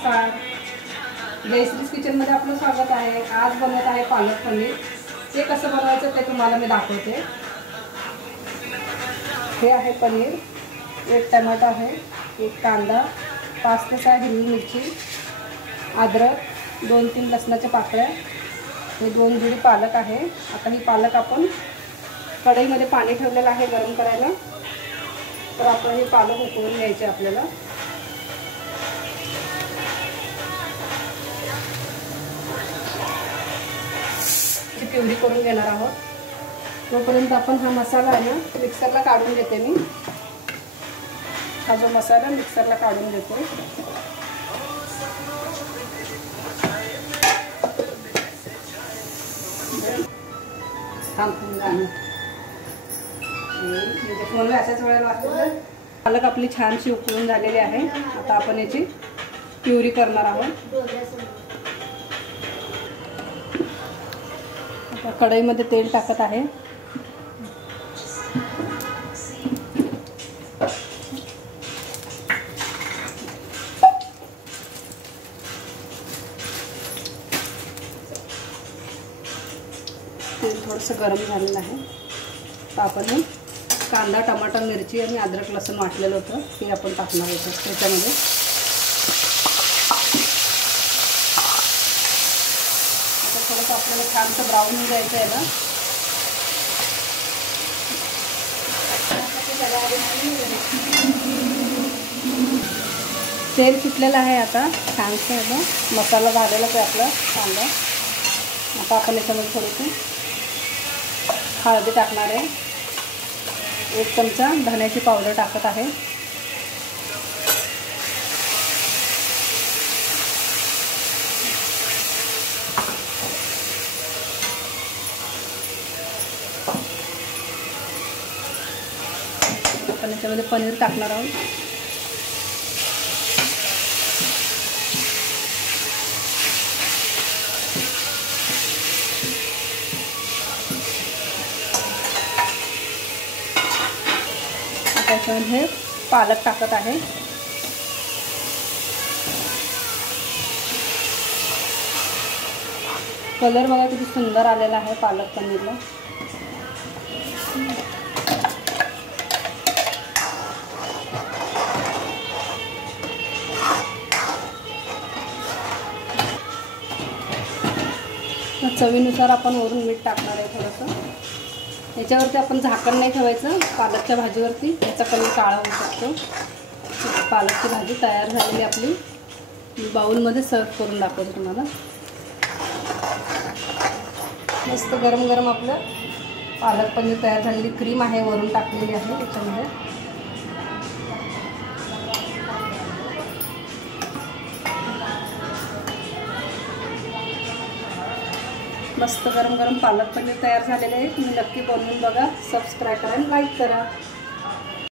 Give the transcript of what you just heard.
जयश्रीज किचनमध्ये आपलं स्वागत आहे। आज बनवत आहे पालक पनीर। ते कसं बनवायचं ते तुम्हाला मी दाखवते। हे आहे पनीर, एक टमाटा आहे, एक कांदा, 5 ते 6 हिरवी मिरची, अद्रक, 2-3 लसणाच्या पाकळ्या, हे 2 जुडी पालक आहे। आता ही पालक आपण कढईमध्ये पाणी ठेवलेलं आहे गरम करायला। तर आपण हे पालक उकळून घ्यायचे आपल्याला। प्युरी करून घेणार आहोत। तोपर्यंत आपण हा मसाला आहे ना मिक्सरला काढून घेते मी। हा जो मसाला मिक्सरला काढून घेते। फोनला अशाच वेळेला वाटतं। पालक आपली छानशी उकळून झालेली आहे। आता आपण याची प्युरी करणार आहोत। आता कढईमध्ये तेल टाकत आहे। तेल थोडंसं गरम झालेलं आहे। तर आपण हे कांदा, टमाटा, मिरची आणि अद्रक लसूण वाटलेलं होतं ते आपण टाकणार आहोत त्याच्यामध्ये। आता थोडंसं आपल्याला छानसं ब्राऊन द्यायचं आहे ना। तेल सुटलेलं आहे आता छानसं आहे। मसाला झालेलाच आहे आपला कांदा। आता आपण याच्यामध्ये थोडीशी हळदी टाकणार आहे। 1 चमचा धण्याची पावडर टाकत आहे। आपण याच्यामध्ये पनीर टाकणार आहोत। त्याच्यामध्ये पालक टाकत आहे। कलर बघा किती सुंदर आलेला आहे पालक पनीरला। चवीनुसार आपण वरून मीठ टाकणार आहे थोडंसं। याच्यावरती आपण झाकण नाही ठेवायचं पालकच्या भाजीवरती, याचा कलर काळा होऊ शकतो। पालकची भाजी तयार झालेली आपली बाउलमध्ये सर्व करून दाखवते तुम्हाला। मस्त गरम गरम आपलं पालक पनीर तयार झालेली क्रीम आहे वरून टाकलेली आहे याच्यामध्ये। मस्त गरम गरम पालक पनीर तयार झालेले आहे। तुम्ही नक्की बनवून बघा, सबस्क्राईब करा आणि लाईक करा।